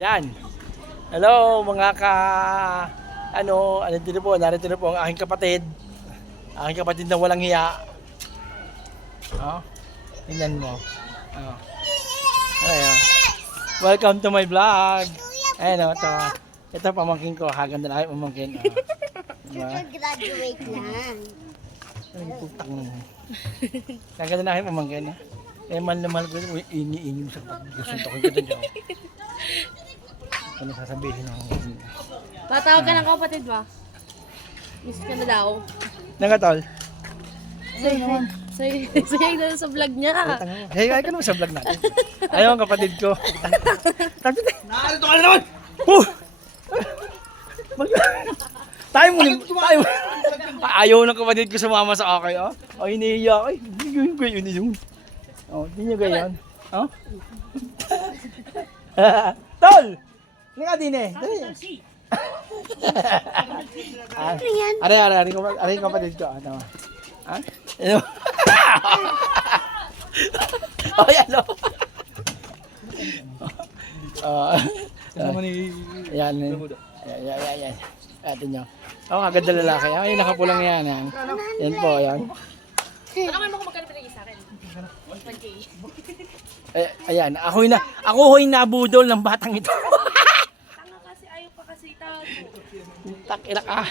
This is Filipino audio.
Yan. Hello mga narito na po ang aking kapatid. Aking kapatid na walang hiya. Oh, tingnan mo. Oh. Ayan. Welcome to my vlog. Ayan o, ito pamangkin ko. Haganda na kayo pamangkin. Oh. Diba? Graduate lang. Ay, putang mo. Haganda na kayo pamangkin. Eh, mahal na mahal ko. Ini-ini sa pagkasuntokin ko dyan. Ano sasabihin ako? Patawag ka ng kapatid ba? Miss ka na daw. Nangatol? Sayang na sa vlog niya. Hey, ay ka naman sa vlog natin. Ayaw ang kapatid ko. Narito ka na naman! Tayo muli. Ayaw ng kapatid ko sumama sa akin. Oh. Ay, iniiyak. Ay, hindi yun. Oh, hindi nyo ganyan. Oh? Tol! Hindi ka din eh. Aray yung kapatid ko. Tama. Ano? Oh, yan o. Yan. Yan. Atin nyo. Oh, kaganda lalaki. Ay, nakapulang yan. Yan po, yan. Ano mo kung magkano pinagay sa akin? 1K. Ayan, ako ho'y nabudol ng batang ito. Tanga kasi ayaw pa kasi itago. Takila ka.